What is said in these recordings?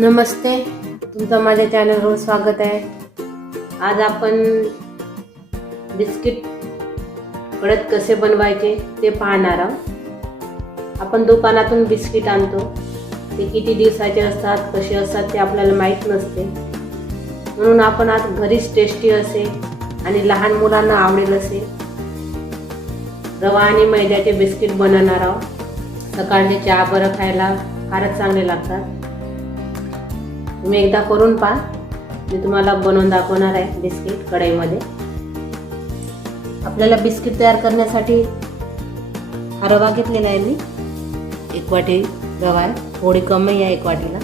नमस्ते. तुमचं माझ्या चॅनलवर स्वागत आहे. आज आपण बिस्किट कडक कसे बनवायचे ते पाहणार आहोत. आपण दुकानातून बिस्किट आणतो. ते किती दिवसाचे असतात कसे असतात ते आपल्याला माहीत नसते. म्हणून आपण आज घरीच टेस्टी असे आणि लहान मुलांना आवडेल असे रवा आणि मैद्याचे बिस्किट बनवणार आहोत. सकाळचे चहा बरं खायला फारच चांगले लागतात. तुम्ही एकदा करून पहा. मी तुम्हाला बनवून दाखवणार आहे बिस्किट कढईमध्ये. आपल्याला बिस्किट तयार करण्यासाठी हा रवा घेतलेला आहे मी. एक वाटी रवा आहे थोडी कमी आहे एक वाटीला.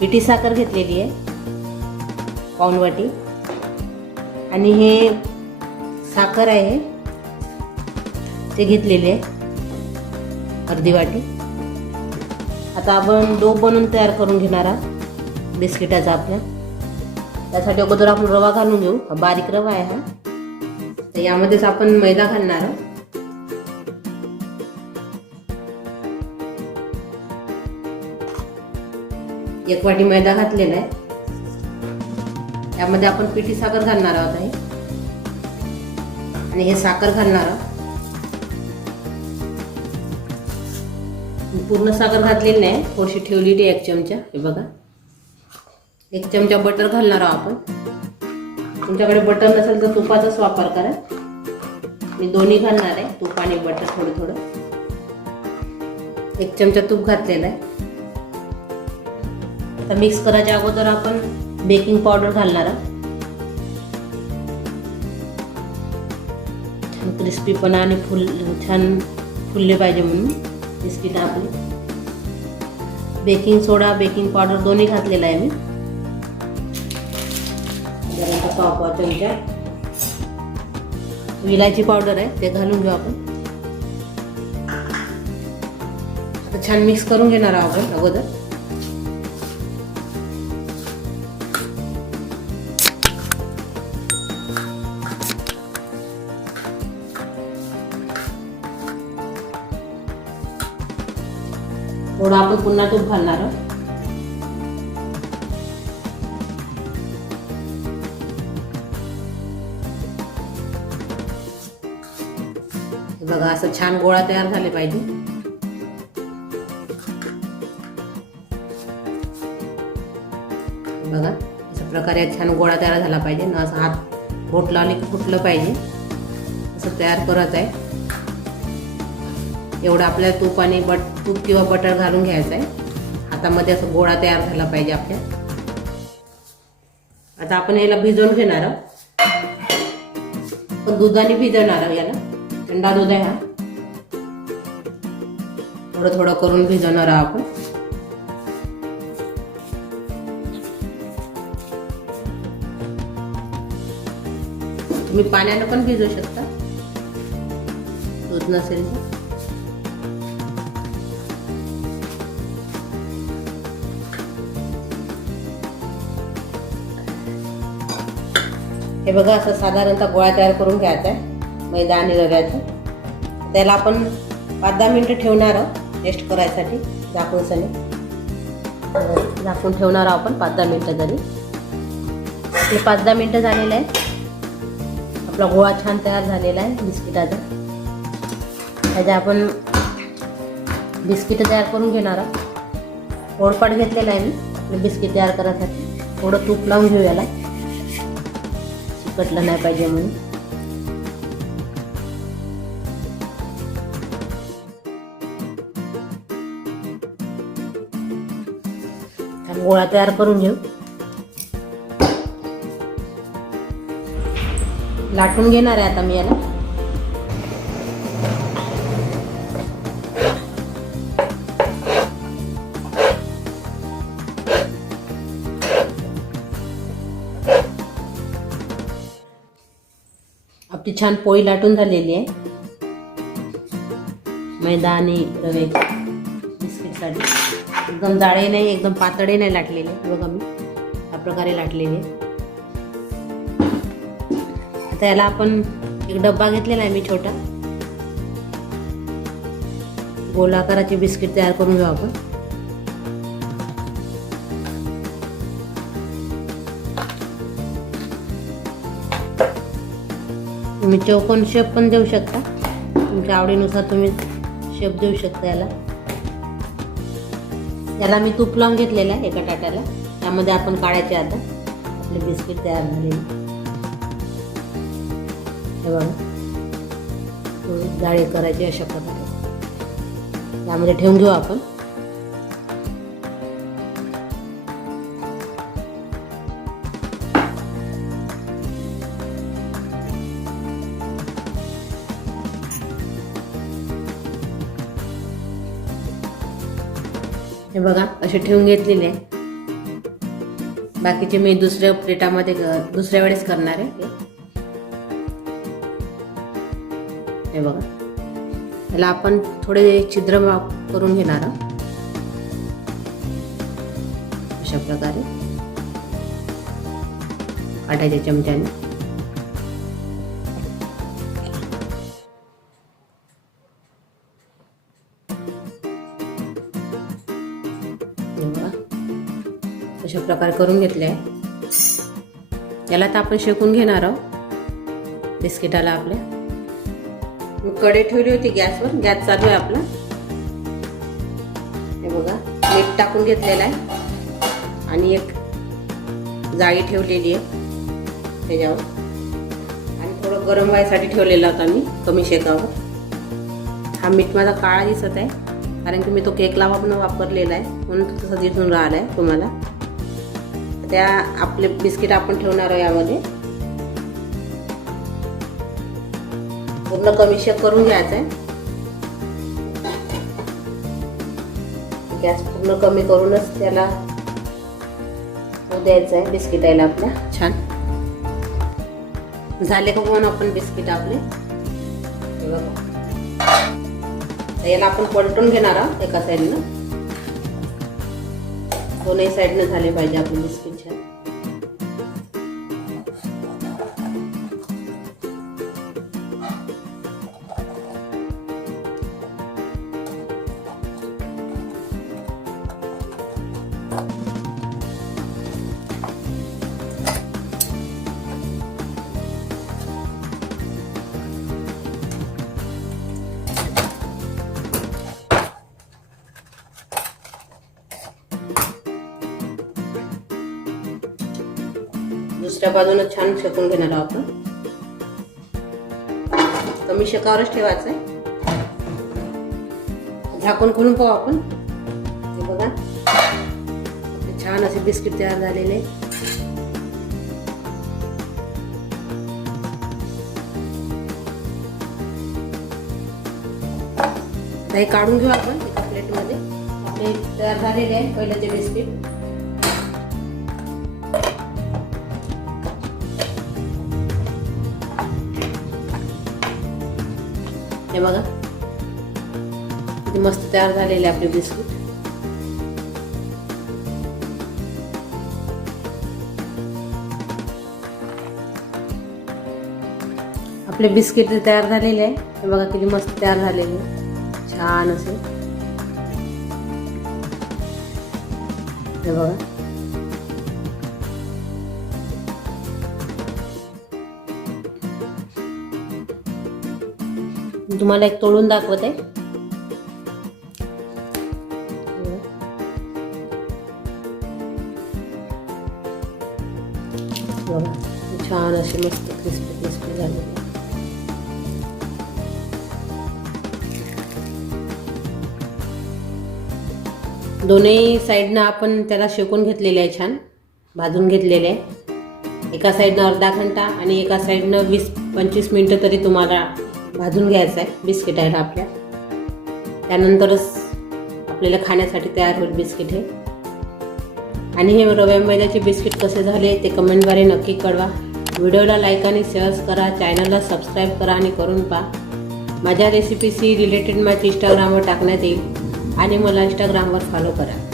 पिठी साखर घेतलेली आहे. पाऊण वाटी. आणि हे साखर आहे. ते घेतलेले आहे. अर्धी वाटी. आता आपण डो बनवून तयार करून घेणार आहोत. बिस्किटाचा आपल्या. त्यासाठी अगोदर आपण रवा घालून घेऊ. हा बारीक रवा आहे हा. तर यामध्येच आपण मैदा घालणार आहोत. एक वाटी मैदा घातलेला आहे. त्यामध्ये आपण पिठी साखर घालणार आहोत आहे आणि हे साखर घालणार आहोत. पूर्ण साखर घातलेली नाही. थोडीशी ठेवलेली आहे एक चमचा. हे बघा. एक चमचा बटर घालणार आहोत आपण. तुमच्याकडे बटर नसेल तर तुपाचाच वापर करा. मी दोन्ही घालणार आहे तूप आणि बटर थोडं थोडं एक चमचा तूप घातलेला आहे. आता मिक्स करायच्या अगोदर आपण बेकिंग पावडर घालणार आहोत. छान क्रिस्पीपणा आणि फुल छान फुलले पाहिजे म्हणून बिस्किट आपले. बेकिंग सोडा बेकिंग पावडर दोन्ही घातलेला आहे मी. जरा चमचा विलायची पावडर आहे ते घालून घेऊ आपण. आता छान मिक्स करून घेणार आहोत आपण अगोदर. थोडं आपण पुन्हा तूप घालणार आहोत. बघा असं छान गोळा तयार झाले पाहिजे. बघा अशा प्रकारे छान गोळा तयार झाला पाहिजे. ना असं हात बोट लावले की फुटलं पाहिजे. असं तयार करत आहे. एवढं आपल्याला तूप आणि बट तूप किंवा बटर घालून घ्यायचं आहे. हातामध्ये असं गोळा तयार झाला पाहिजे आपल्या. आता आपण याला भिजवून घेणार आहोत. दुधाने भिजवणार आहोत याला. थंडा दूध आहे हा। थोडं थोडं करून भिजवणार आपण तुम्ही पाण्यानं पण भिजवू शकता। दूध नसेल तर. हे बघा असं साधारणतः गोळा तयार करून घ्यायचा आहे. मैदा आणि रव्याचं. त्याला आपण पाच दहा मिनटं ठेवणार आहोत टेस्ट करायसाठी झाकून सने. झाकून ठेवणार आहोत आपण पाच दहा मिनटं झाली हे पाच दहा मिनटं झालेलं आहे. आपला गोळा छान तयार झालेला आहे बिस्किटाचा. त्याच्या आपण बिस्किटं तयार करून घेणार आहोत. पोळपाट घेतलेला आहे मी बिस्किट तयार करायसाठी. थोडं तूप लावून घेऊ याला. चिकटलं नाही पाहिजे म्हणून. गोळा तयार करून घेऊ. लाटून घेणार आहे आता मी याला. आपली छान पोळी लाटून झालेली आहे. मैदा आणि रवे. बिस्किटसाठी. एकदम जाळे नाही एकदम पातळे नाही लाटलेले. बघा मी ह्या प्रकारे लाटलेले. आता याला आपण एक डब्बा घेतलेला आहे मी छोटा. गोलाकाराचे बिस्किट तयार करून घेऊ आपण. तुम्ही चौकोन शेप पण देऊ शकता. तुमच्या आवडीनुसार तुम्ही शेप देऊ शकता याला. त्याला मी तूप लावून घेतलेलं आहे एका टाट्याला त्यामध्ये आपण काढायचे आता. आपले बिस्किट तयार झालेले. हे बघा. थोडी जाळी करायची अशा प्रकारे. त्यामध्ये ठेवून घेऊ आपण. हे बघा असे ठेवून घेतलेले आहे. बाकीचे मी दुसऱ्या प्लेटामध्ये दुसऱ्या वेळेस करणार आहे हे. बघा. याला आपण थोडे छिद्र करून घेणार आहोत. अशा प्रकारे. आटायच्या चमच्याने प्रकारे करून घेतले. आहे याला तर आपण शेकून घेणार आहोत. बिस्किटाला आपल्या मी कढई ठेवली होती गॅसवर. गॅस चालू आहे आपला. हे बघा मीठ टाकून घेतलेलं आहे. आणि एक जाळी ठेवलेली आहे त्याच्यावर. आणि थोडं गरम व्हायसाठी ठेवलेला होता मी कमी शेकावर. हा मीठ माझा काळा दिसत आहे. कारण की मी तो केक लावा पण वापरलेला आहे. म्हणून तो तसा दिसून राहिला आहे तुम्हाला. त्या आपले बिस्किट आपण ठेवणार आहोत यामध्ये. पूर्ण कमी शेक करून घ्यायचं आहे. गॅस पूर्ण कमी करूनच त्याला द्यायचं आहे बिस्किट यायला आपल्या. छान. झाले का म्हणून आपण बिस्किट आपले? याला आपण पलटून घेणार आहोत एका साईडनं. दोन्ही साईडनं झाले पाहिजे आपले बिस्किट छान दुसऱ्या बाजूने छान शेकून घेणार आहोत आपण. कमी शेकावरच ठेवायचं आहे झाकून खोलून पाहू आपण. हे बघा. छान असे बिस्किट तयार झालेले. आता काढून घेऊ आपण एका प्लेटमध्ये आपले तयार झालेले आहे पहिल्याचे बिस्किट. हे बघा. किती मस्त तयार झालेले आपले बिस्किट. आपले बिस्किट तयार झालेले आहे. हे बघा किती मस्त तयार झालेले छान असे. हे बघा. मी तुम्हाला एक तोडून दाखवते. छान अशी मस्त क्रिस्पी क्रिस्पी झाली. दोन्ही साईडनं आपण त्याला शेकून घेतलेले आहे छान भाजून घेतलेले आहे. एका साईडनं अर्धा घंटा आणि एका साईडनं वीस पंचवीस मिनटं तरी तुम्हाला भाजून घ्यायचं आहे बिस्किट आहे आपल्या. त्यानंतरच आपल्याला खाण्यासाठी तयार होईल बिस्किट हे. आणि हे रव्या मैद्याचे बिस्किट कसे झाले ते कमेंटद्वारे नक्की कळवा. व्हिडिओला लाईक आणि शेअर्स करा. चॅनलला सबस्क्राईब करा आणि करून पहा. माझ्या रेसिपीशी रिलेटेड माझी इंस्टाग्रामवर टाकण्यात येईल. आणि मला इंस्टाग्रामवर फॉलो करा.